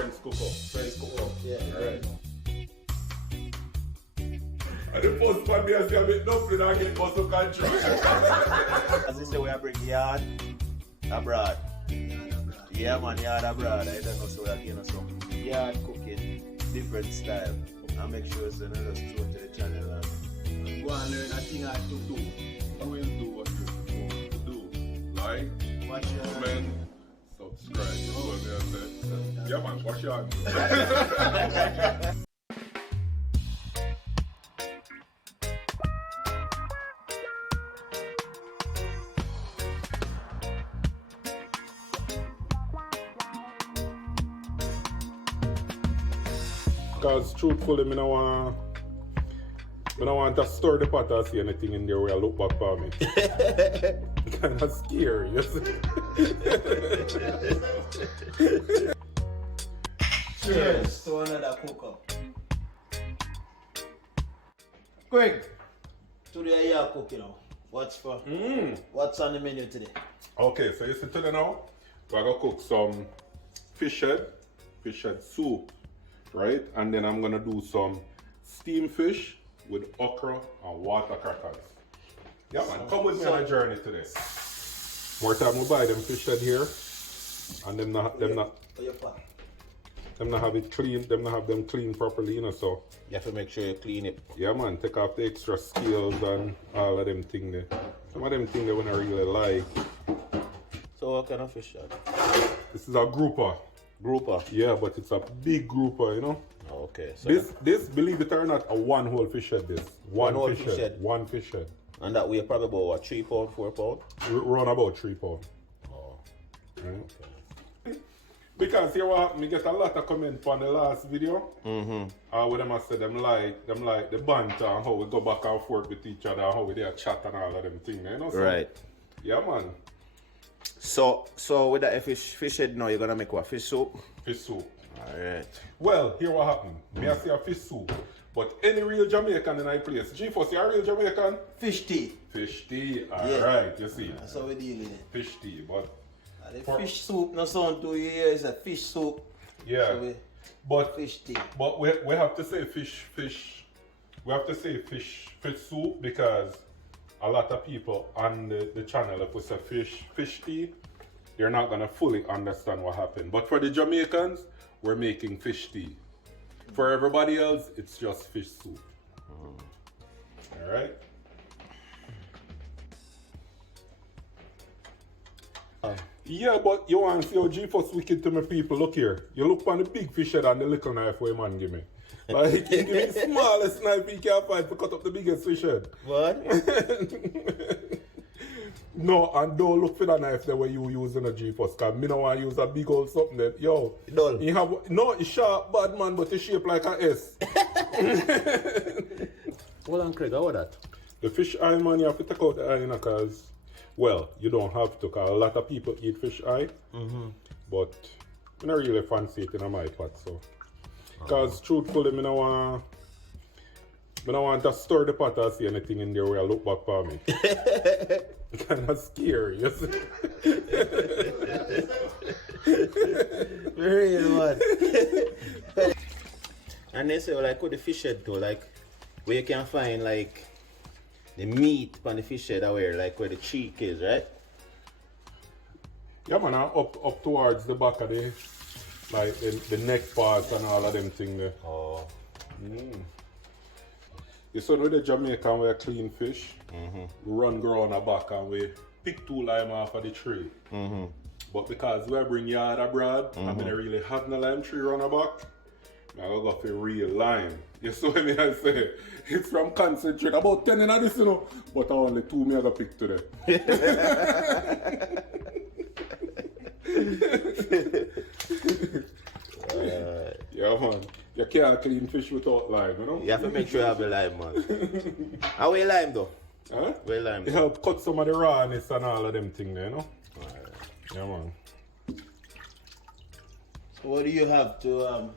French cook up. French cook up. Yeah. Alright. And the first one me I say a bit dumpling and get muscle control. As they say, we are bring yaad abroad. Yeah, man, yaad abroad. I don't know, so we are getting some yaad cooking, different style. And make sure so not just throw to the channel and Go and learn a thing or two do. Always do what you're supposed to do. Like, watch your comment, subscribe. You know what I said? Yeah, man, wash your hands. Because truthfully, I don't want to stir the pot or see anything in there where I look back for me. Kind of scary, you see. cheers to another cook up. Greg, today you are cooking now. What's on the menu today? Okay, so you see today now, we're going to cook some fish head soup, right? And then I'm going to do some steamed fish with okra and water crackers. Yeah, man, come with me on a journey today. More time we buy them fish head here, and them not have it clean, them not have them clean properly, you know, so. You have to make sure you clean it. Yeah, man, take off the extra scales and all of them things there. Some of them things they I really like. So what kind of fish is that? This is a grouper. Grouper? Yeah, but it's a big grouper, you know. Okay. So this, believe it or not, a one whole fish head this. One fish head. One fish head. And that weigh probably about what, 3 pounds, 4 pounds? Run about 3 pounds. Oh. Right? Okay. Because here what happened, me get a lot of comments on the last video. Where them I said them like the banter and how we go back and forth with each other and how we there chat and all of them things, you know? So, right. Yeah, man. So with that fish head now, you're gonna make what? Fish soup? Fish soup. Alright. Well, here what happened. Me I say a fish soup. But any real Jamaican in my place. G-Force, you a real Jamaican? Fish tea. Fish tea, alright, you see. That's how we deal with it. Fish tea, but the fish soup, no sound to you here, it's a fish soup. yeah. So but fish tea. But we have to say fish soup because a lot of people on the channel, if we say fish tea, they're not gonna fully understand what happened. But for the Jamaicans, we're making fish tea. For everybody else, it's just fish soup. Alright? Yeah, but you want to see how G-Force wicked to my people. Look here. You look on the big fish head and the little knife where man give me. Like, he give me the smallest knife he can find to cut up the biggest fish head. What? No, and don't look for the knife that way you use in a G-Force, because me don't want to use a big old something that, yo. Dull. You have, no, it's sharp, bad man, but it's shaped like a S. Hold on, Craig, how was that? The fish eye, man, you have to take out the eye, you know, because, well, you don't have to, because a lot of people eat fish eye, but I don't really fancy it in my pot, so. Because truthfully, I don't want to stir the pot or see anything in there where I look back for me. Kind of scary, you see. Real man. And they say, like, with the fish head too, like, where you can find, like, the meat on the fish head, like, where the cheek is, right? Yeah, man, up towards the back of the, like, the neck parts and all of them things there. Oh. You saw with the Jamaican, we clean fish. We run ground the back and we pick 2 lime off of the tree. But because we bring yaad abroad, and we don't really have no lime tree run the back, I go for real lime. You saw me I say, it's from concentrate. About 10 in this, you know, but only 2 me I go pick today. Yeah, man. You can't clean fish without lime, you know? You have to make sure you have the lime, man. How we lime though? Huh? Where lime? It help cut some of the rawness and all of them things there, you know? Yeah, man. So what do you have to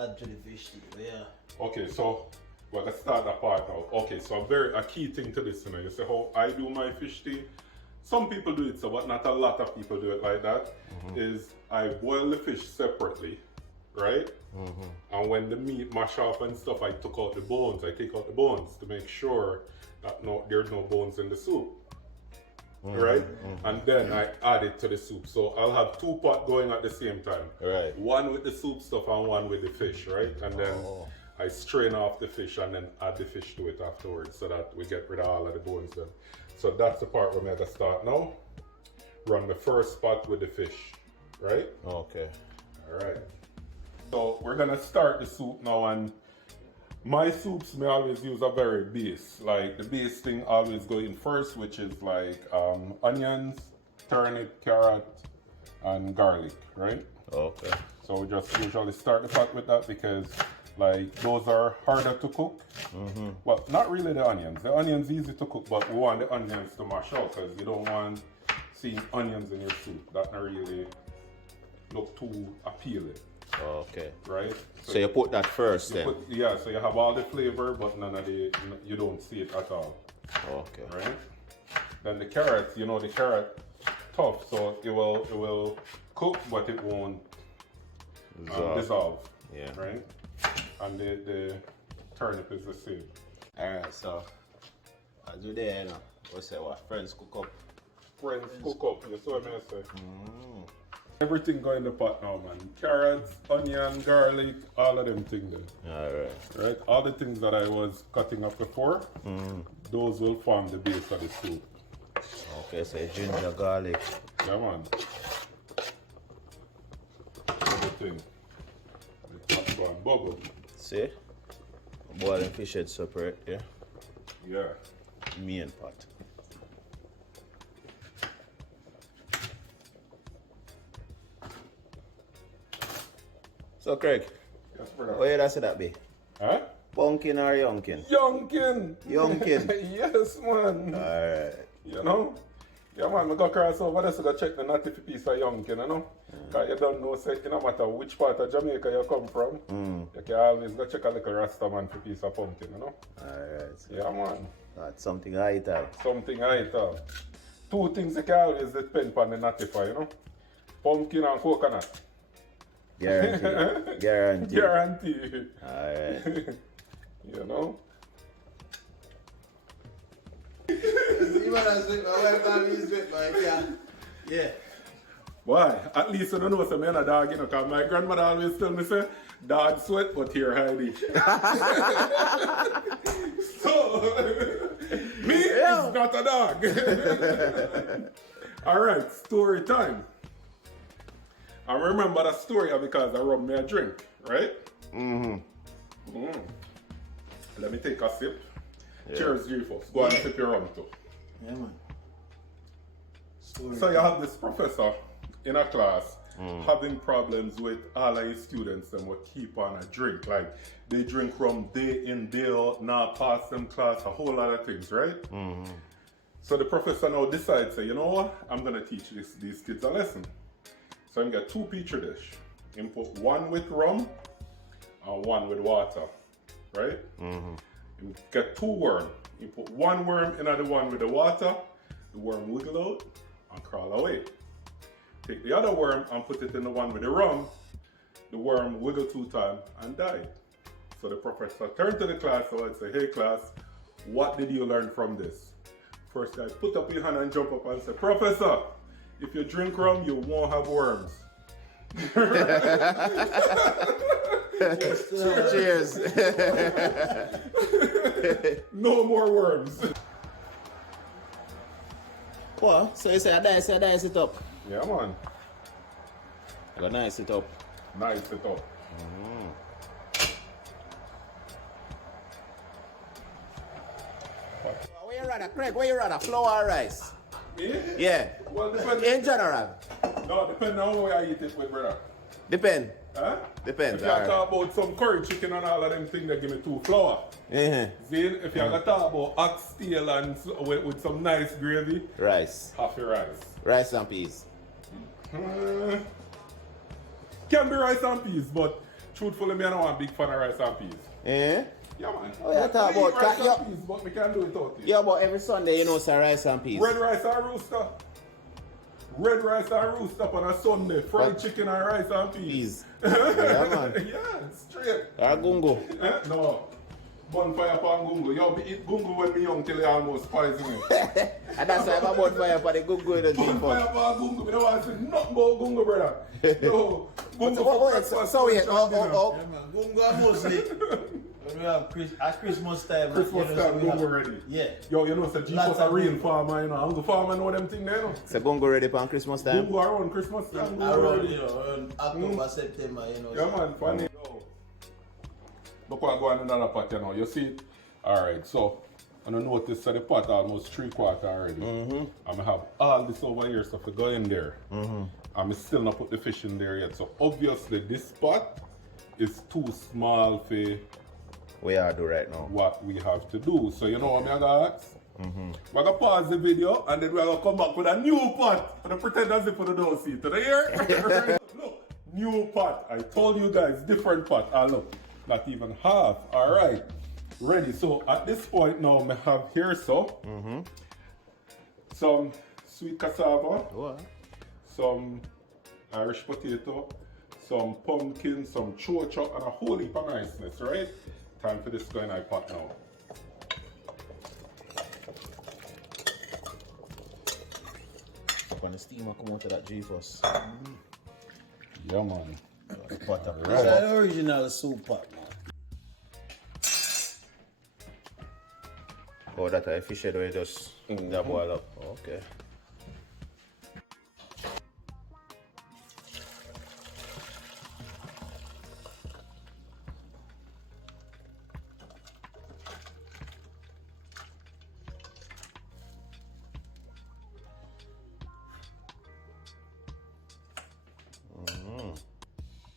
add to the fish tea? Yeah. Okay, so we're gonna start that part now. Okay, so a key thing to this, you know, you see how I do my fish tea. some people do it so, but not a lot of people do it like that. Is I boil the fish separately, right? And when the meat mash up and stuff, I took out the bones. I take out the bones to make sure that there's no bones in the soup. Right? And then I add it to the soup. So I'll have 2 pots going at the same time. Right. One with the soup stuff and one with the fish, right? And then I strain off the fish and then add the fish to it afterwards so that we get rid of all of the bones then. So that's the part where I'm going to start now. Run the first pot with the fish, right? Okay. All right. So we're going to start the soup now, and my soups may always use a very base. Like the base thing always go in first, which is like onions, turnip, carrot, and garlic, right? Okay. So we just usually start the pot with that because like those are harder to cook. Well, not really the onions. The onions easy to cook, but we want the onions to mash out because you don't want seeing onions in your soup. That not really look too appealing. Okay. Right? So you put that first then? Yeah, so you have all the flavor, but none of the, you don't see it at all. Okay. Right? Then the carrot, the carrot tough, so it will cook, but it won't dissolve. Yeah. Right? And the turnip is the same. Alright, so as you there, what's that? What friends cook up? Friends cook up, you see what I say? Everything go in the pot now, man. Carrots, onion, garlic, all of them things there. Alright. Right? All the things that I was cutting up before, those will form the base of the soup. Okay, so ginger, garlic. Yeah, man. Everything. The top one bubble. See? Boiling fish head separate, yeah? Yeah. Main pot. So Craig, Yes, brother. where does that be? Huh? Pumpkin or yonkin? Yonkin! Yonkin. Yes, man. Alright. You know? Yeah, man, I go cross over there to go check the native piece of Yonkin, you know? Because you don't know, say, no matter which part of Jamaica you come from, you can always go check a little Rasta man for piece of pumpkin, you know? Alright. So Yeah, man. that's something I eat out. Something I eat. 2 things you can always depend on the native, you know? Pumpkin and coconut. Guarantee. Guarantee. Guarantee. Alright. You know? Yeah. Why? At least you don't know some man a dog, you know, because my grandmother always tell me, say, dog sweat, but here hidey. So, me is not a dog. All right, story time. I remember that story because I rubbed me a drink, right? Let me take a sip. Yeah. Cheers, G folks. Go and sip your rum too. Yeah, man. So you have this professor in a class having problems with all of his students and would keep on a drink. Like they drink rum day in, day out, not pass them class, a whole lot of things, right? So the professor now decides, say, you know what? I'm gonna teach these kids a lesson. So I'm gonna get 2 petri dish. You put 1 with rum and 1 with water, right? You get 2 worms. You put 1 worm in the one with the water, the worm wiggle out and crawl away. Take the other worm and put it in the one with the rum, the worm wiggle 2 times and died. So the professor turned to the class and say, hey class, what did you learn from this? First guy put up your hand and jump up and say, Professor, if you drink rum, you won't have worms. Cheers. No more worms. What? So you say I dice it up? Yeah, man. I got nice it up. Nice it up. Where you rather, Craig? Where you rather, flour or rice? Me? Yeah. Well, depends. In general. No, depending on what I eat it with, brother. Depend. Huh? Depends. If you talk about some curry chicken and all of them things, they give me 2 flour. Uh-huh. Then, if you talk about oxtail and with some nice gravy, Rice. half your rice. Rice and peas. Can be rice and peas, but truthfully, me I don't want a big fan of rice and peas. Eh? Yeah, man. Oh, yeah, talk We eat about rice cat, and peas, but we can do it without it. Yeah, but every Sunday, you know, it's a rice and peas. Red rice and rooster. Red rice and rooster on a Sunday. Fried What? chicken and rice and peas. Peas. Yeah, man. Yeah, straight. Or gungo. No. Bonfire pan gungo. Yo, me eat gungo when me young till it almost poison me. And that's why I'm about fire for the gungo in the gym. Bonfire pan gungo. Me don't want to say nothing about gungo, brother. No. Gungo for breakfast. So wait, Yeah, man. Gungo are mostly when we have at Christmas time. Christmas time, gungo ready. Yeah. Yo, you know, it's a Jesus Lots a of real gungo. farmer, you know. I'm the farmer know them thing there, you know. So gungo ready for Christmas time? Gungo around Christmas time. Gungo Around, ready. you know, around October, September, you know. Yeah, man, funny. Yo. Look what go on in another pot, you know. You see it? Alright, so I don't notice that the pot almost 3/4 already. I'm gonna have all this over here, so if I go in there, I'm still not put the fish in there yet. So obviously this pot is too small for We are do right now. what we have to do. So you know what I'm gonna ask? We're gonna pause the video and then we're gonna come back with a new pot. And I pretend as if I don't see it. Do you hear? Look, new pot. I told you guys, different pot. Ah, look, not even half. Alright. Ready. So at this point now, I have here some sweet cassava, What? some Irish potato, some pumpkin, some chocho, and a whole heap of niceness, right? Time for this guy in my pot now. When the steamer come out of that G-Force. Yeah, man. Pot up. It's an original soup pot, man. Oh, that I fish head where you just that boil up. Okay.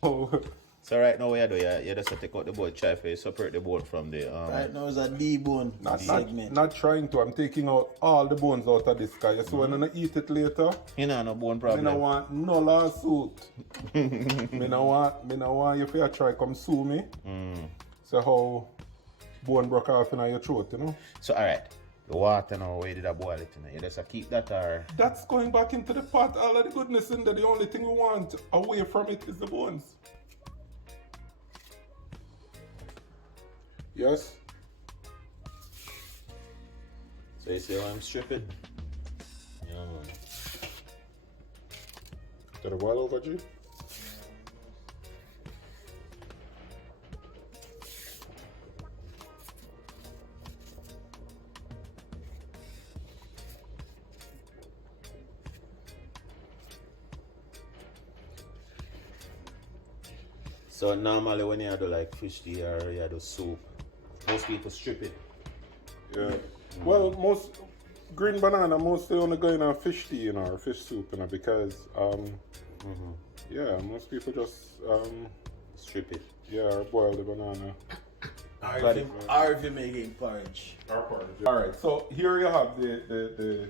Oh, So right now what you do, you just have to take out the bone, try to separate the bone from the Right now it's a debone segment. not trying to. I'm taking out all the bones out of this guy. So when I eat it later, You know, no bone I problem. don't want no lawsuit. me no want you to try come sue me. So how bone broke off in your throat, you know? So alright. The water now, where you did a boil it, you know? You just keep that or That's going back into the pot. All of the goodness in there. The only thing we want away from it is the bones. Yes? so you see how I'm stripping? Yeah, man. Did it boil over, G? So normally when you do like fish tea or you do soup, most people strip it. Yeah. Well, most green banana mostly only go in a fish tea, you know, or fish soup, you know, because yeah, most people just Strip it. yeah, or boil the banana. Or if you're making porridge. Alright, so here you have the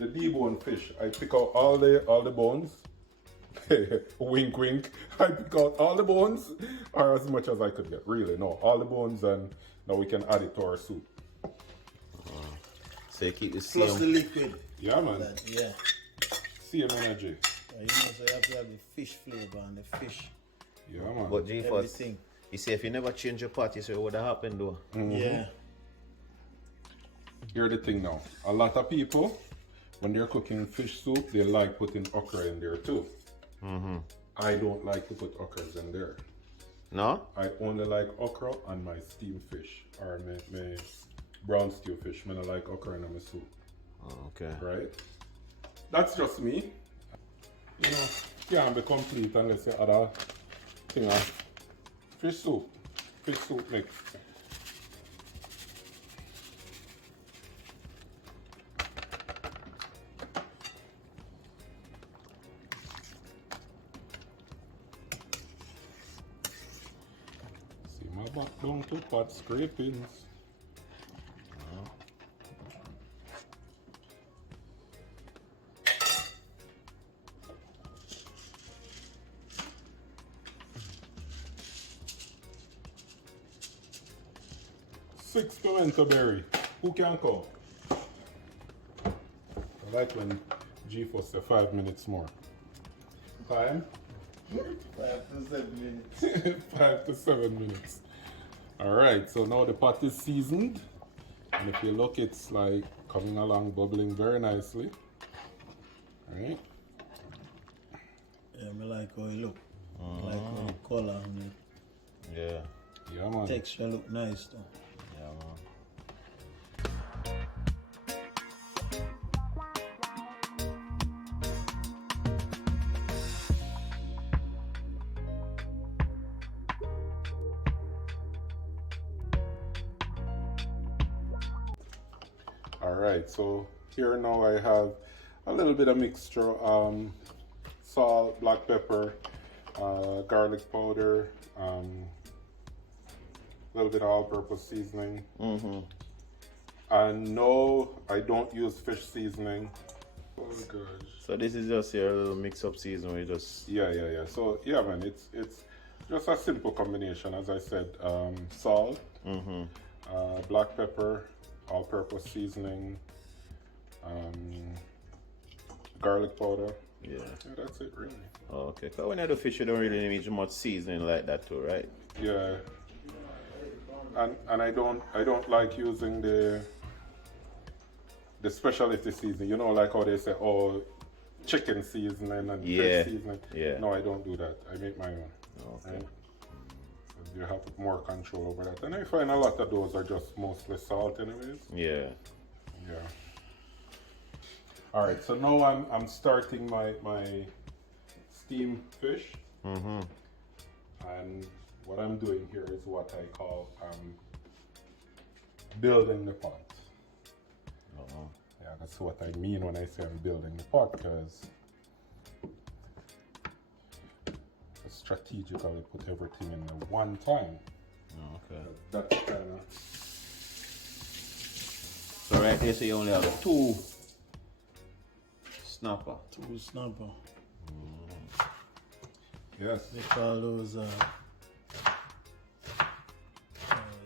deboned fish. I pick out all the bones. Wink wink. I pick out all the bones, or as much as I could get, really. No, all the bones, and now we can add it to our soup. So you keep the Plus the same. liquid. Yeah, man. Yeah. Same energy. You know, so you have to have the fish flavor and the fish. Yeah, man. But G-Force, Everything. you see if you never change your pot, you say what would have happened though? Yeah. Here's the thing now. A lot of people, when they're cooking fish soup, they like putting okra in there too. I don't like to put okras in there. No? I only like okra on my steamed fish or my brown stew fish. I don't like okra in my soup, Oh, okay. right? That's just me. You know, can't be complete unless you add a thing of fish soup mix. See my back down to pot scrapings. 6 pimento berry. Who can come? I like when G4 say 5 minutes more. Time? 5 to 7 minutes. 5 to 7 minutes. Alright, so now the pot is seasoned. And if you look, it's like coming along, bubbling very nicely. Alright. Yeah, I like how it look. Like how the color on it. Yeah. Yeah, man. Texture look nice though. Yeah, man. Alright, so here now I have a little bit of mixture, salt, black pepper, garlic powder, a little bit of all-purpose seasoning. And no, I don't use fish seasoning. Oh gosh. So this is just your little mix-up season where you just... Yeah. So yeah, man, it's just a simple combination. As I said, salt, black pepper, all-purpose seasoning, garlic powder. Yeah. That's it, really. Okay. Because when you do fish, you don't really need much seasoning like that too, right? Yeah. And I don't like using the specialty seasoning. You know, like how they say, oh, chicken seasoning and fish seasoning. Yeah. No, I don't do that. I make my own. Okay. Right? So you have more control over that. And I find a lot of those are just mostly salt anyways. Yeah. Yeah. All right, so now I'm starting my steamed fish. And what I'm doing here is what I call building the pot. Yeah, that's what I mean when I say I'm building the pot, because I strategically put everything in the one time. Okay. That's kind of... So right there, so you only have 2 snapper. 2 snapper. Yes. They call those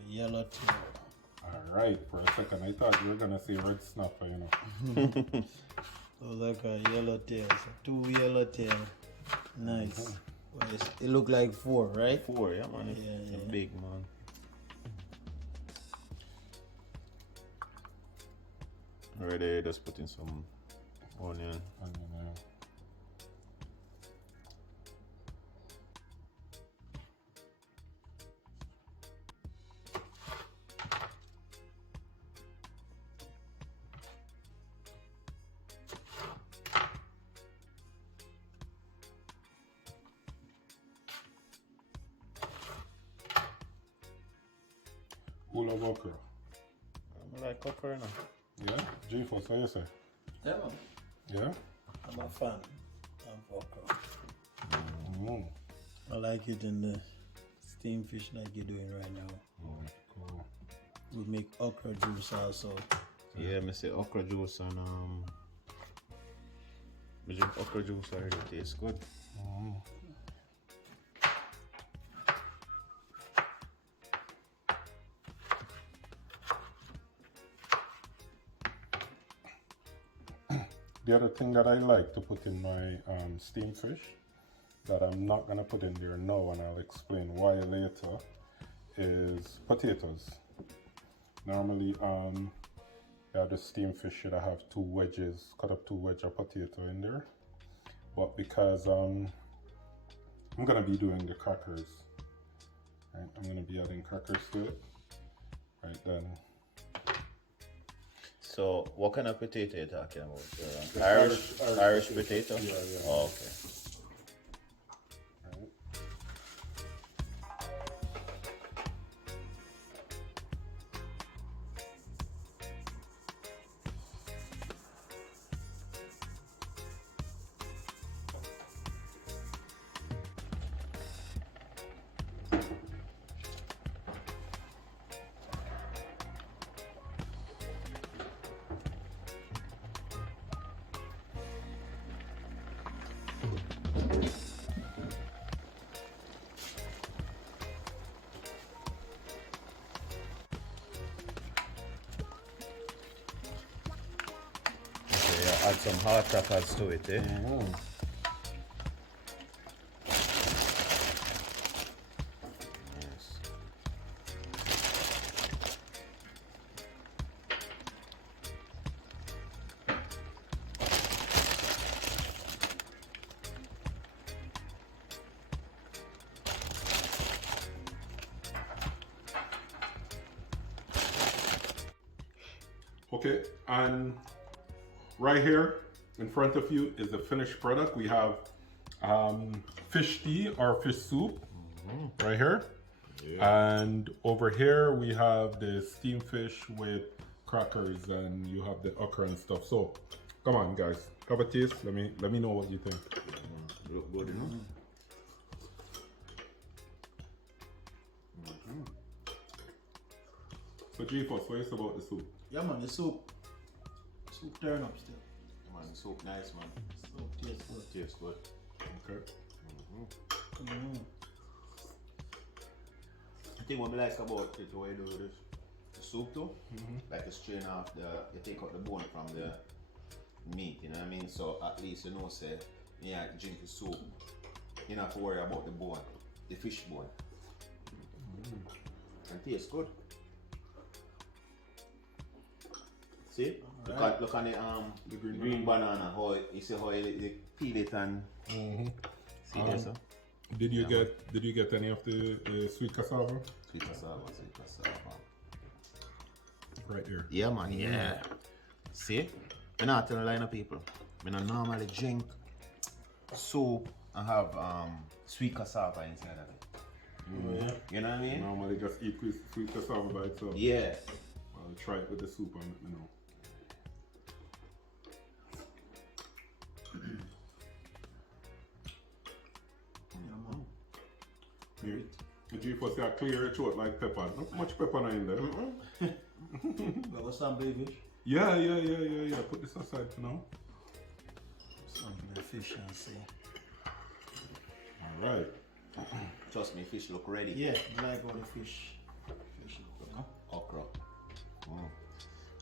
yellow tail. All right, for a second I thought you were gonna say red snapper, you know. Those are called yellow tails. So 2 yellow tail. Nice. Well, it look like 4, right? 4, yeah, man. Yeah. Big, man. Already just put in some onion. Who love okra? I like okra now. Yeah? G4, so you say? Yeah, man. Yeah? I'm a fan of okra. Mm. I like it in the steamed fish like you're doing right now. Cool. We make okra juice also. Yeah, I say okra juice and we drink okra juice already. It tastes good. The other thing that I like to put in my steamed fish that I'm not gonna put in there now, and I'll explain why later, is potatoes. Normally, yeah, the steamed fish should have 2 wedges, cut up 2 wedges of potato in there. But because I'm gonna be doing the crackers, right? I'm gonna be adding crackers to it, right then. So, what kind of potato are you talking about? Irish potato? Yeah. Oh, okay. Right. add some hot crackers to it, eh? Yes. Okay, and right here in front of you is the finished product. We have fish tea or fish soup right here. And over here we have the steamed fish with crackers, and you have the okra and stuff. So come on guys, have a taste. Let me know what you think. Look good, you know? So G-Force, what is about the soup? Yeah man, the soup turn up still. Man, the soup nice, man. Soup tastes good. Tastes good. Okay. I think what I like about it, the way you do this, the soup too, like you strain off you take out the bone from the meat, you know what I mean? So at least you know, say, yeah, drink the soup. You don't have to worry about the bone, the fish bone. And tastes good. See? Alright. Look on the green banana, how you see how they peel it and see there, so? Did you get any of the sweet cassava? Sweet cassava. Right here. Yeah, man, yeah. See? I'm not telling a line of people. I don't normally drink soup and have sweet cassava inside of it. You know what I mean? Normally just eat sweet cassava by itself. Yeah. Well, try it with the soup and let me know. The G-Force are clear your throat like pepper. Not much pepper in there. Got some baby fish. Yeah. Put this aside for now. Some fish and see. Alright. Trust me, fish look ready. Yeah, I like all the fish. Fish look good, huh? Okra.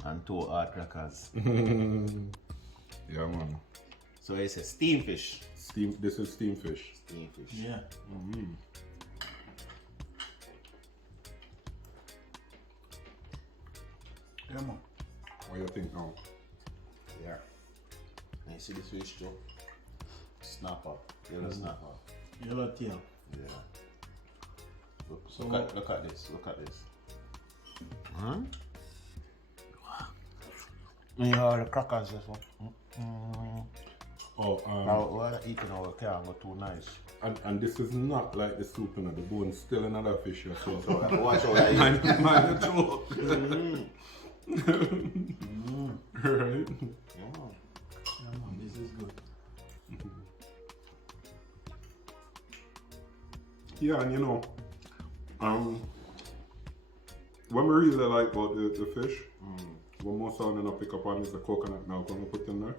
And 2 hot crackers. Yeah, man. So it's a steam fish. This is steamed fish. Steam fish. Yeah. Yeah man. What do you think now? Yeah. And you see this fish too? Snapper. Yellow snapper. Yellow tail. Yeah. Look, So look at this. Look at this. Huh? And you have the crackers as well. Oh, We're eating our can't go too nice. and this is not like the soup, you know, the bone still another fish. So Watch out, you mind the throat. Right? Yeah man, this is good. Yeah, and you know, what we really like about the fish, what most of them pick up on is the coconut milk when we put in there.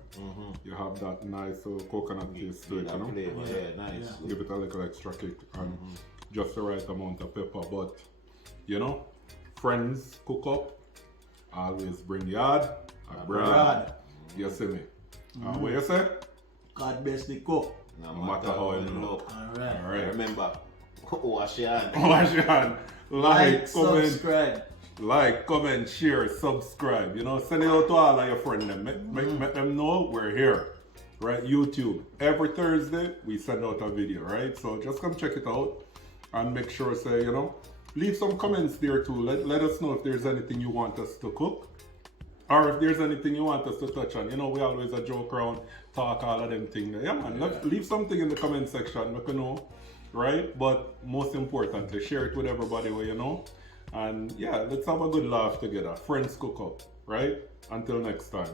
You have that nice coconut taste to it, you know? Yeah, nice. Give it a little extra kick and just the right amount of pepper. But, you know, friends cook up, always bring yaad, abrawd. You see me? What you say? God bless the cook. No matter how it look. Alright. Alright. Remember, wash your hand. Wash your hand. Like, comment, subscribe. like, comment, share, subscribe. You know, send it out to all of your friends. Make them know we're here. Right? YouTube. Every Thursday, we send out a video, right? So just come check it out and make sure, say, you know, leave some comments there too. Let us know if there's anything you want us to cook. Or if there's anything you want us to touch on. You know, we always a joke around, talk all of them things. Yeah, man, leave something in the comment section, make you know, right? But most importantly, share it with everybody where you know. And yeah, let's have a good laugh together. Friends cook up, right? Until next time.